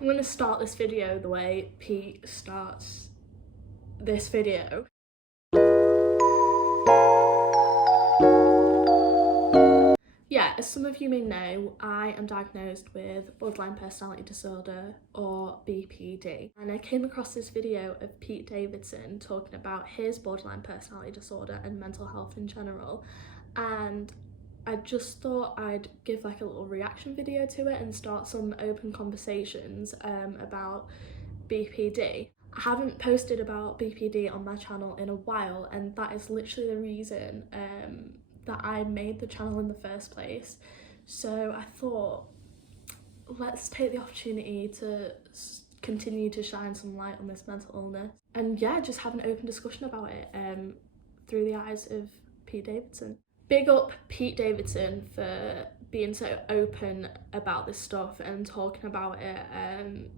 I'm going to start this video the way Pete starts this video. Yeah, as some of you may know, I am diagnosed with borderline personality disorder, or BPD. And I came across this video of Pete Davidson talking about his borderline personality disorder and mental health in general. And I just thought I'd give like a little reaction video to it and start some open conversations about BPD. I haven't posted about BPD on my channel in a while, and that is literally the reason that I made the channel in the first place. So I thought, let's take the opportunity to continue to shine some light on this mental illness, and yeah, just have an open discussion about it through the eyes of Pete Davidson. Big up Pete Davidson for being so open about this stuff and talking about it.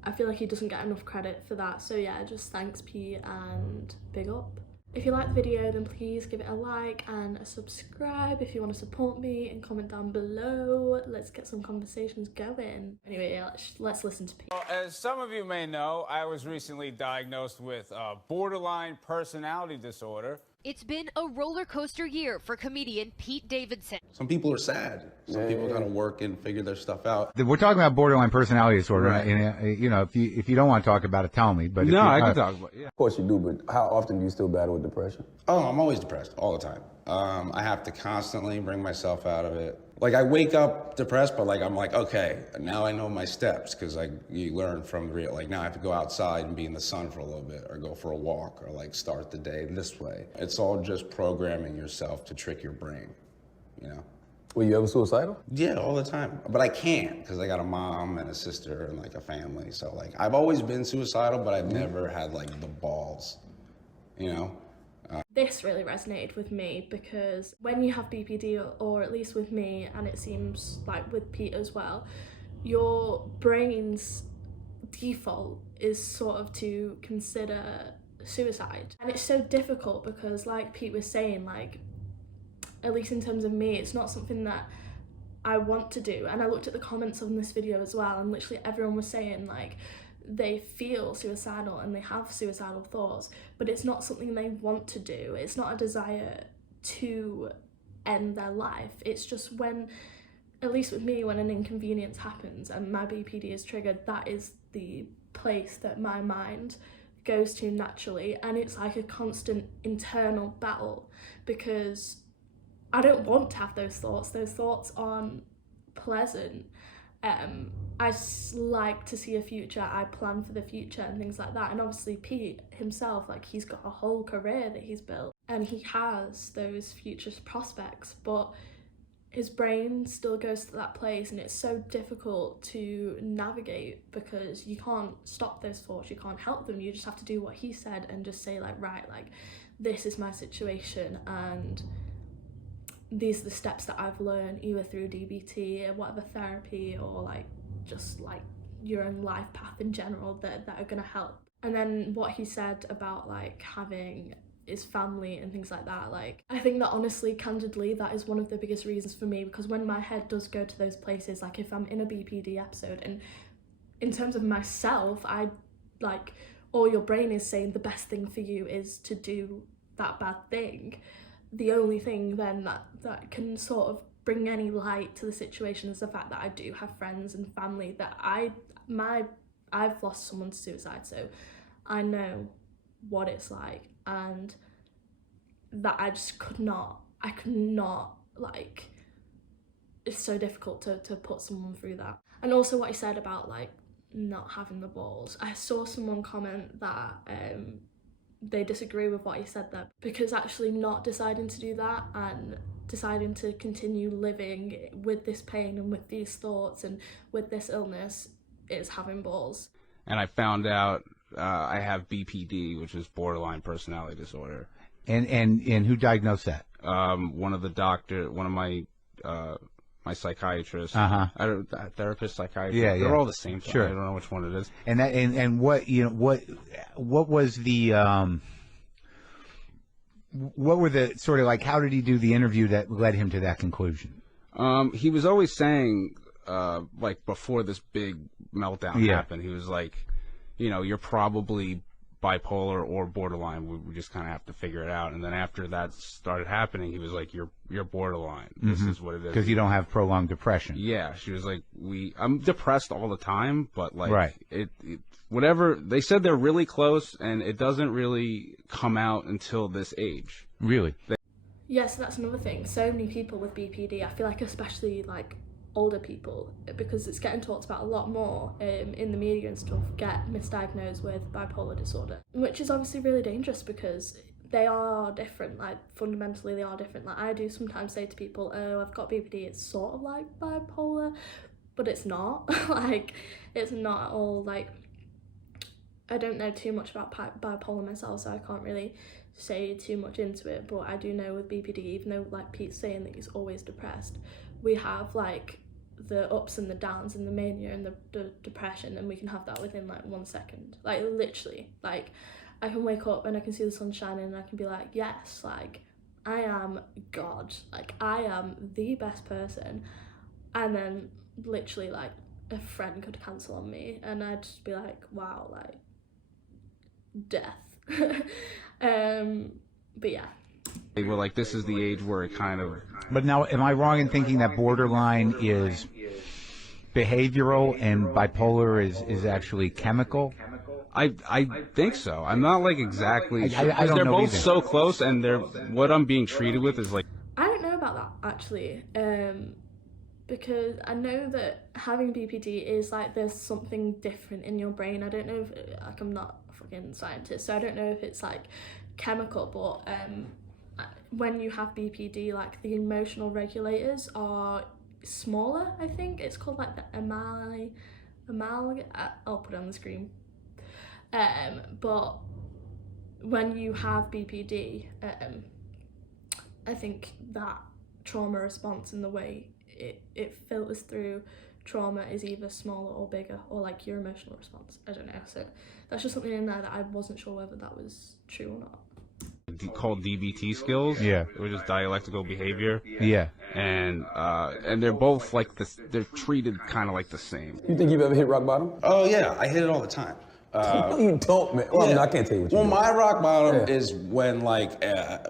I feel like he doesn't get enough credit for that, so yeah, just thanks Pete and big up. If you like the video, then please give it a like and a subscribe if you want to support me, and comment down below. Let's get some conversations going. Anyway, yeah, let's listen to Pete. As some of you may know, I was recently diagnosed with borderline personality disorder. It's been a roller coaster year for comedian Pete Davidson. Some people are sad. Some people gotta work and figure their stuff out. We're talking about borderline personality disorder, right. And you know, if you don't want to talk about it, tell me. But no, I can talk about it. Yeah. Of course you do, but how often do you still battle with depression? Oh, I'm always depressed all the time. I have to constantly bring myself out of it. Like, I wake up depressed, but like I'm like, okay, now I know my steps, because like you learn from real. Like, now I have to go outside and be in the sun for a little bit, or go for a walk, or like start the day this way. It's all just programming yourself to trick your brain, you know. Were you ever suicidal? Yeah, all the time. But I can't, because I got a mom and a sister and like a family. So like, I've always been suicidal, but I've never had like the balls, you know. This really resonated with me, because when you have BPD, or at least with me, and it seems like with Pete as well, your brain's default is sort of to consider suicide. And it's so difficult because, like Pete was saying, like, at least in terms of me, it's not something that I want to do. And I looked at the comments on this video as well, and literally everyone was saying like they feel suicidal and they have suicidal thoughts, but it's not something they want to do. It's not a desire to end their life. It's just when, at least with me, when an inconvenience happens and my BPD is triggered, that is the place that my mind goes to naturally. And it's like a constant internal battle, because I don't want to have those thoughts. Those thoughts aren't pleasant. I like to see a future, I plan for the future and things like that. And obviously Pete himself, like, he's got a whole career that he's built and he has those future prospects, but his brain still goes to that place, and it's so difficult to navigate because you can't stop those thoughts, you can't help them. You just have to do what he said and just say like, right, like, this is my situation, and these are the steps that I've learned, either through DBT or whatever therapy, or like just like your own life path in general, that are gonna help. And then what he said about like having his family and things like that, like, I think that honestly, candidly, that is one of the biggest reasons for me, because when my head does go to those places, like if I'm in a BPD episode, and in terms of myself, I like, or your brain is saying the best thing for you is to do that bad thing, the only thing then that can sort of bring any light to the situation is the fact that I do have friends and family that I've lost someone to suicide, so I know what it's like, and that I could not, like, it's so difficult to put someone through that. And also what he said about like not having the balls, I saw someone comment that they disagree with what he said there, because actually not deciding to do that and deciding to continue living with this pain and with these thoughts and with this illness is having balls. And I found out I have BPD, which is borderline personality disorder. And who diagnosed that? One of my my psychiatrist, therapist, psychiatrist. Yeah, they're all the same. Sure. I don't know which one it is. And that and what, you know, what was the what were the sort of like, how did he do the interview that led him to that conclusion? He was always saying like before this big meltdown happened, he was like, you're probably bipolar or borderline. We just kind of have to figure it out. And then after that started happening, he was like, you're borderline. This is what it is. Because you don't have prolonged depression. Yeah, she was like, I'm depressed all the time, but like, right. Whatever, they said they're really close, and it doesn't really come out until this age. Really? Yes, that's another thing. So many people with BPD, I feel like especially like older people, because it's getting talked about a lot more in the media and stuff, get misdiagnosed with bipolar disorder, which is obviously really dangerous because they are different. Like fundamentally they are different. Like I do sometimes say to people, oh, I've got BPD, it's sort of like bipolar, but it's not. Like it's not at all. Like I don't know too much about bipolar myself, so I can't really say too much into it, but I do know with BPD, even though like Pete's saying that he's always depressed, we have like the ups and the downs and the mania and the depression, and we can have that within like 1 second. Like literally, like I can wake up and I can see the sun shining and I can be like, yes, like I am God, like I am the best person, and then literally like a friend could cancel on me and I'd just be like, wow, like death. But yeah, They were like, this is the age where it kind of... But now, am I wrong in thinking that borderline is behavioral and bipolar is actually chemical? I think so. I'm not like exactly sure. I don't They're know both either. so close, and what I'm being treated with is like... I don't know about that actually, because I know that having BPD is like there's something different in your brain. I don't know if, like, I'm not a fucking scientist, so I don't know if it's like chemical, but when you have BPD, like the emotional regulators are smaller. I think it's called like the I'll put it on the screen. But when you have BPD, I think that trauma response and the way it filters through trauma is either smaller or bigger, or like your emotional response. I don't know. So that's just something in there that I wasn't sure whether that was true or not. Called DBT skills. Yeah. Which is dialectical behavior. Yeah. And they're both like this. They're treated kind of like the same. You think you've ever hit rock bottom? Oh yeah, I hit it all the time. No, you don't, man. Well, Yeah. I can't tell you what you Well, do. my rock bottom Yeah. is when like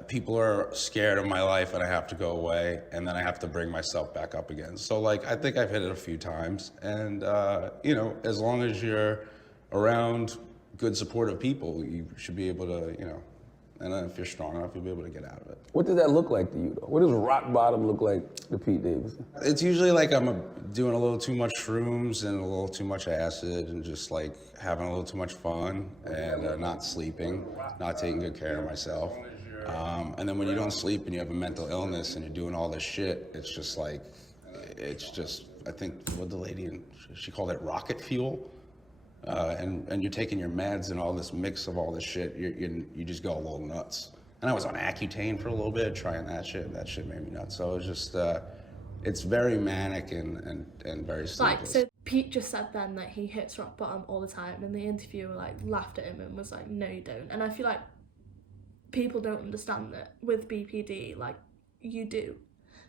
people are scared of my life and I have to go away, and then I have to bring myself back up again. So like I think I've hit it a few times, and as long as you're around good supportive people, you should be able to, and then if you're strong enough, you'll be able to get out of it. What does that look like to you, though? What does rock bottom look like to Pete Davidson? It's usually like I'm doing a little too much shrooms and a little too much acid and just like having a little too much fun and not sleeping, not taking good care of myself. And then when you don't sleep and you have a mental illness and you're doing all this shit, it's just, I think what the lady, she called it rocket fuel. And you're taking your meds and all this mix of all this shit, you just go a little nuts. And I was on Accutane for a little bit, trying that shit. That shit made me nuts. So it's just, it's very manic and very sleepless. Like, so Pete just said then that he hits rock bottom all the time, and the interviewer like laughed at him and was like, no you don't. And I feel like people don't understand that with BPD, like, you do.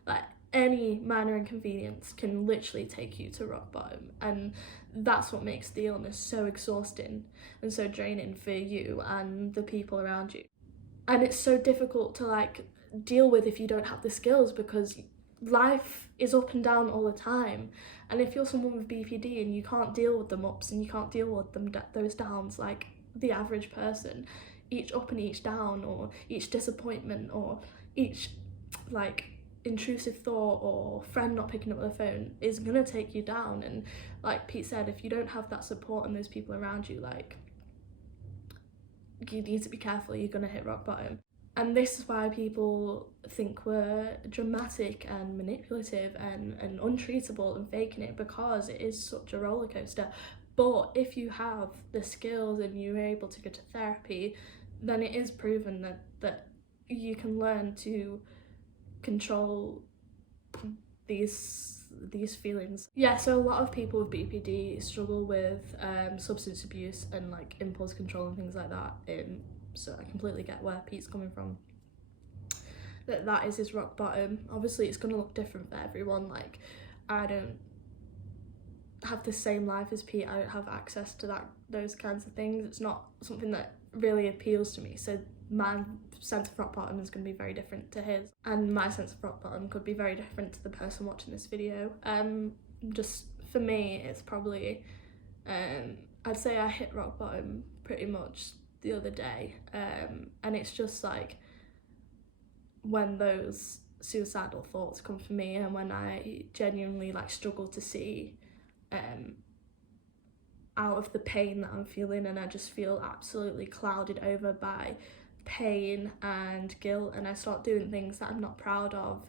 Like, any minor inconvenience can literally take you to rock bottom, and that's what makes the illness so exhausting and so draining for you and the people around you. And it's so difficult to like deal with if you don't have the skills, because life is up and down all the time, and if you're someone with BPD and you can't deal with them ups and you can't deal with them those downs like the average person, each up and each down, or each disappointment, or each like intrusive thought or friend not picking up the phone is gonna take you down. And like Pete said, if you don't have that support and those people around you, like, you need to be careful, you're gonna hit rock bottom. And this is why people think we're dramatic and manipulative and untreatable and faking it, because it is such a roller coaster. But if you have the skills and you're able to go to therapy, then it is proven that you can learn to control these feelings. Yeah, so a lot of people with BPD struggle with substance abuse and like impulse control and things like that. So I completely get where Pete's coming from. That is his rock bottom. Obviously it's gonna look different for everyone. Like, I don't have the same life as Pete. I don't have access to those kinds of things. It's not something that really appeals to me. So my sense of rock bottom is going to be very different to his, and my sense of rock bottom could be very different to the person watching this video. Just for me, it's probably, I'd say I hit rock bottom pretty much the other day, and it's just like when those suicidal thoughts come for me, and when I genuinely like struggle to see out of the pain that I'm feeling, and I just feel absolutely clouded over by pain and guilt, and I start doing things that I'm not proud of,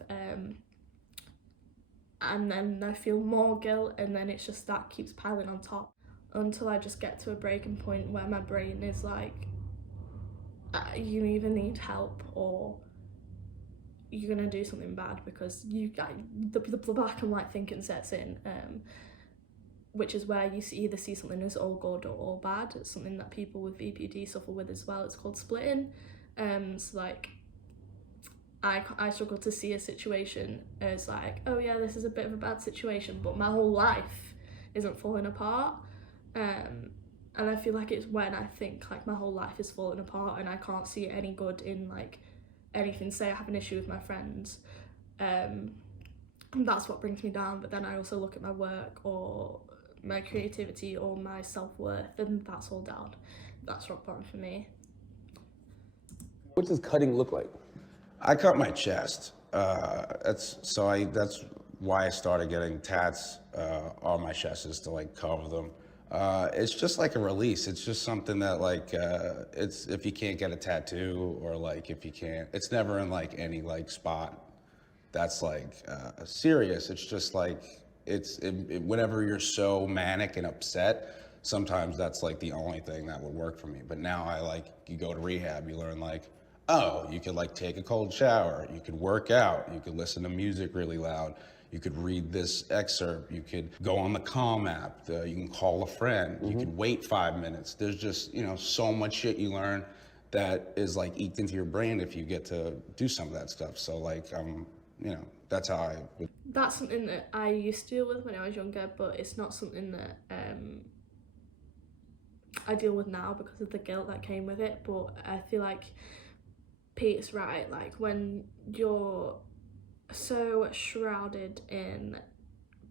and then I feel more guilt, and then it's just that keeps piling on top until I just get to a breaking point where my brain is like, you either need help or you're gonna do something bad, because the black and white thinking sets in, which is where you either see something as all good or all bad. It's something that people with BPD suffer with as well. It's called splitting. So like, I struggle to see a situation as like, oh yeah, this is a bit of a bad situation, but my whole life isn't falling apart. And I feel like it's when I think like my whole life is falling apart and I can't see any good in like anything. Say I have an issue with my friends, that's what brings me down. But then I also look at my work or my creativity or my self-worth, and that's all down. That's rock bottom for me. What does cutting look like? I cut my chest. That's why I started getting tats on my chest, is to like cover them. It's just like a release. It's just something that like, it's, if you can't get a tattoo, or like if you can't, it's never in like any like spot that's like serious. It's just like, whenever you're so manic and upset, sometimes that's like the only thing that would work for me. But now you go to rehab, you learn like, oh, you could like take a cold shower, you could work out, you could listen to music really loud, you could read this excerpt, you could go on the Calm app, you can call a friend, you could wait 5 minutes. There's just, so much shit you learn that is like eked into your brain if you get to do some of that stuff. So like, that's how I would. That's something that I used to deal with when I was younger, but it's not something that I deal with now because of the guilt that came with it. But I feel like Pete's right, like when you're so shrouded in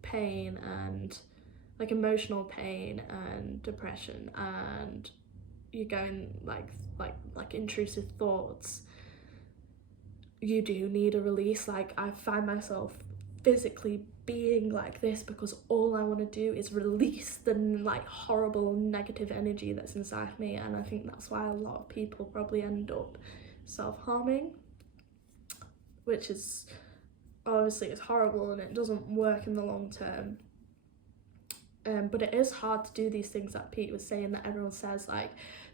pain and like emotional pain and depression, and you're going like intrusive thoughts, you do need a release. Like I find myself physically being like this because all I want to do is release the like horrible negative energy that's inside me, and I think that's why a lot of people probably end up self-harming, which is obviously it's horrible and it doesn't work in the long term. But it is hard to do these things that Pete was saying, that everyone says, like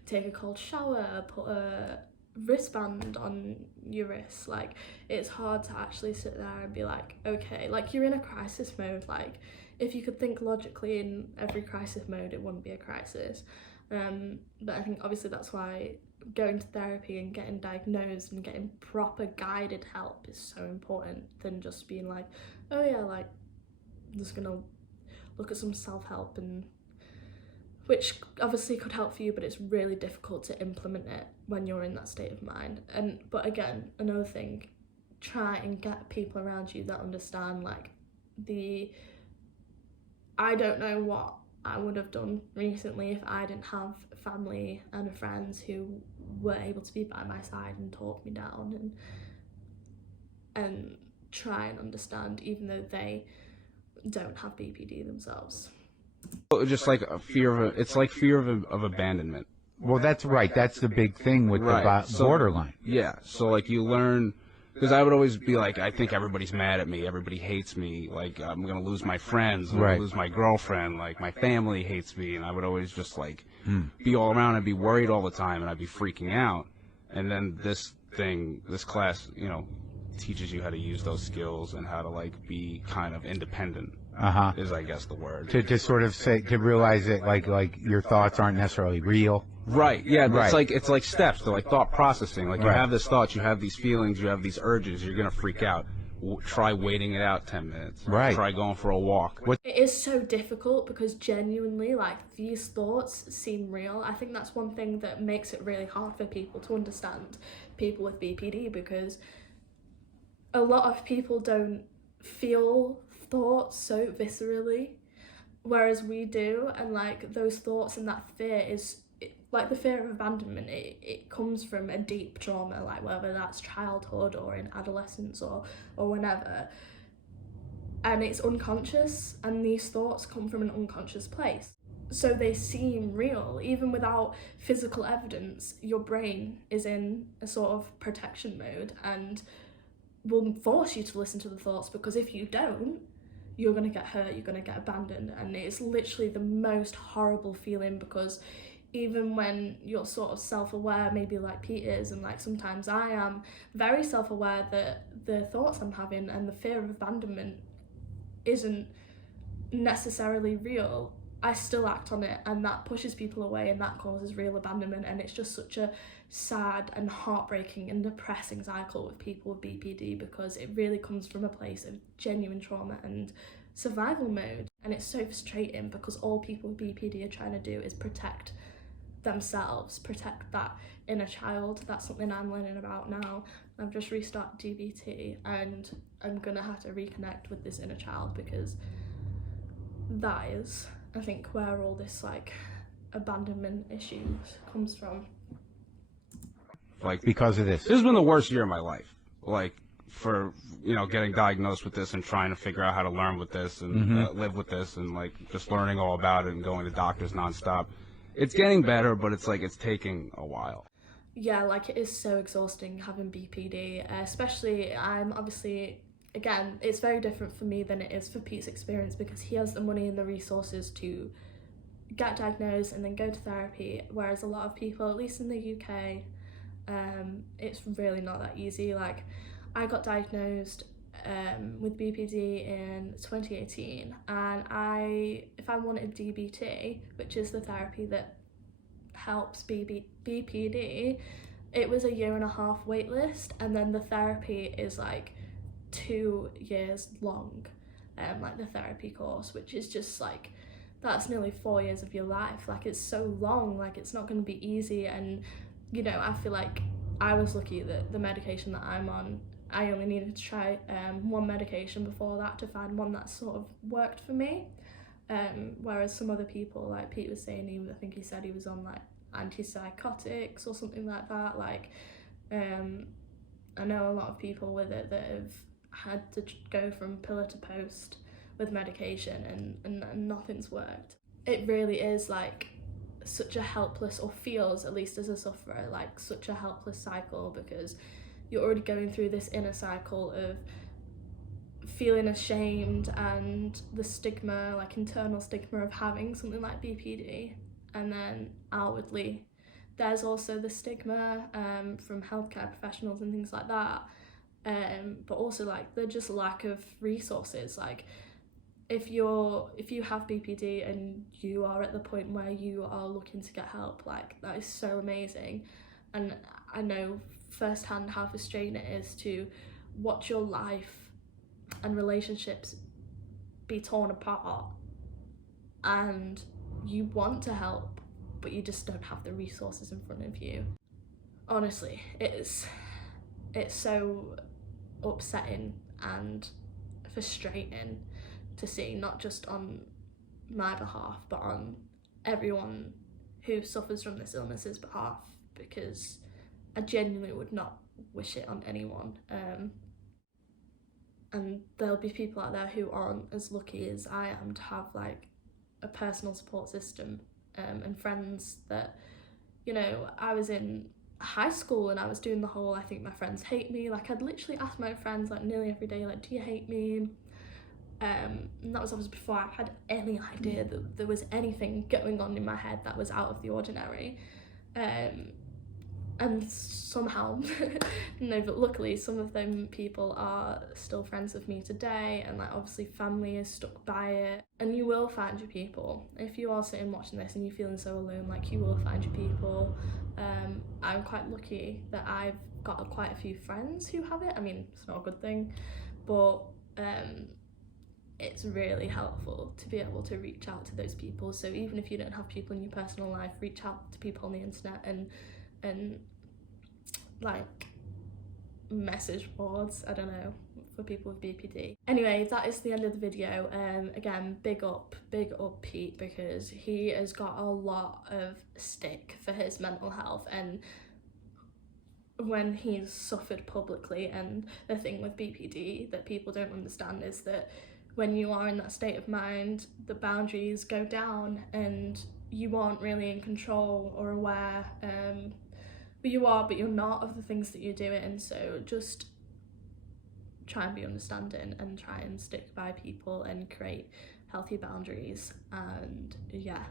take a cold shower, put a wristband on your wrist. Like it's hard to actually sit there and be like, okay, like you're in a crisis mode. Like if you could think logically in every crisis mode, it wouldn't be a crisis. But I think obviously that's why going to therapy and getting diagnosed and getting proper guided help is so important, than just being like, oh yeah, like I'm just gonna look at some self-help, and which obviously could help for you, but it's really difficult to implement it when you're in that state of mind. But again, another thing, try and get people around you that understand. Like I don't know what I would have done recently if I didn't have family and friends who were able to be by my side and talk me down and try and understand, even though they don't have BPD themselves. Just like a fear of it's like fear of abandonment. Well, that's right. That's the big thing with the borderline. Yeah. So like you learn, because I would always be like, I think everybody's mad at me, everybody hates me, like I'm gonna lose my friends, I'm gonna lose my girlfriend, like my family hates me, and I would always just like be all around and be worried all the time, and I'd be freaking out. And then this class, teaches you how to use those skills and how to like be kind of independent. Is I guess the word. To sort of say, to realize that like your thoughts aren't necessarily real. Right. Yeah. Right. It's like steps. They're like thought processing. Like you have this thought, you have these feelings, you have these urges. You're gonna freak out. try waiting it out 10 minutes. Right. Try going for a walk. It is so difficult because genuinely, like, these thoughts seem real. I think that's one thing that makes it really hard for people to understand people with BPD, because a lot of people don't feel thoughts so viscerally, whereas we do. And like those thoughts and that fear is like the fear of abandonment, it comes from a deep trauma, like whether that's childhood or in adolescence or whenever, and it's unconscious, and these thoughts come from an unconscious place, so they seem real even without physical evidence. Your brain is in a sort of protection mode and will force you to listen to the thoughts, because if you don't, you're going to get hurt, you're going to get abandoned. And it's literally the most horrible feeling, because even when you're sort of self-aware, maybe like Pete is, and like sometimes I am very self-aware that the thoughts I'm having and the fear of abandonment isn't necessarily real, I still act on it, and that pushes people away, and that causes real abandonment. And it's just such a sad and heartbreaking and depressing cycle with people with BPD, because it really comes from a place of genuine trauma and survival mode. And it's so frustrating, because all people with BPD are trying to do is protect themselves, protect that inner child. That's something I'm learning about now. I've just restarted DBT, and I'm gonna have to reconnect with this inner child, because that is, I think, where all this like abandonment issues comes from. Like, Because of this. this has been the worst year of my life. Like, for, you know, getting diagnosed with this and trying to figure out how to learn with this and live with this, and like just learning all about it and going to doctors nonstop. It's getting better, but it's like it's taking a while. Yeah, like it is so exhausting having BPD, especially I'm obviously, again, it's very different for me than it is for Pete's experience, because he has the money and the resources to get diagnosed and then go to therapy, whereas a lot of people, at least in the UK, it's really not that easy. Like, I got diagnosed with BPD in 2018, and if I wanted DBT, which is the therapy that helps BPD, it was a 1.5 year wait list, and then the therapy is like 2 years long, like the therapy course, which is just like, that's nearly 4 years of your life. Like, it's so long, like it's not going to be easy. And you know, I feel like I was lucky that the medication that I'm on, I only needed to try one medication before that to find one that sort of worked for me. Whereas some other people, like Pete was saying, I think he said he was on like antipsychotics or something like that. Like, I know a lot of people with it that have had to go from pillar to post with medication, and nothing's worked. It really is like such a helpless, or feels, at least as a sufferer, like such a helpless cycle, because you're already going through this inner cycle of feeling ashamed and the stigma, like internal stigma of having something like BPD, and then outwardly there's also the stigma from healthcare professionals and things like that, but also like the just lack of resources. Like, if you have BPD and you are at the point where you are looking to get help, like that is so amazing. And I know firsthand how frustrating it is to watch your life and relationships be torn apart, and you want to help, but you just don't have the resources in front of you. Honestly, it's so upsetting and frustrating to see, not just on my behalf, but on everyone who suffers from this illness's behalf, because I genuinely would not wish it on anyone. And there'll be people out there who aren't as lucky as I am to have like a personal support system, and friends that, you know, I was in high school and I was doing the whole, I think my friends hate me. Like, I'd literally ask my friends like nearly every day, like, do you hate me? And that was obviously before I had any idea that there was anything going on in my head that was out of the ordinary. And somehow, no, but luckily some of them people are still friends with me today, and like obviously family is stuck by it. And you will find your people. If you are sitting watching this and you're feeling so alone, like, you will find your people. I'm quite lucky that I've got quite a few friends who have it. I mean, it's not a good thing, but it's really helpful to be able to reach out to those people. So even if you don't have people in your personal life, reach out to people on the internet and like message boards, I don't know, for people with BPD. Anyway, that is the end of the video. Again, big up Pete, because he has got a lot of stick for his mental health, and when he's suffered publicly. And the thing with BPD that people don't understand is that when you are in that state of mind, the boundaries go down and you aren't really in control or aware, but you are, but you're not, of the things that you're doing. And so just try and be understanding and try and stick by people and create healthy boundaries. And yeah,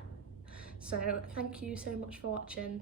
so thank you so much for watching.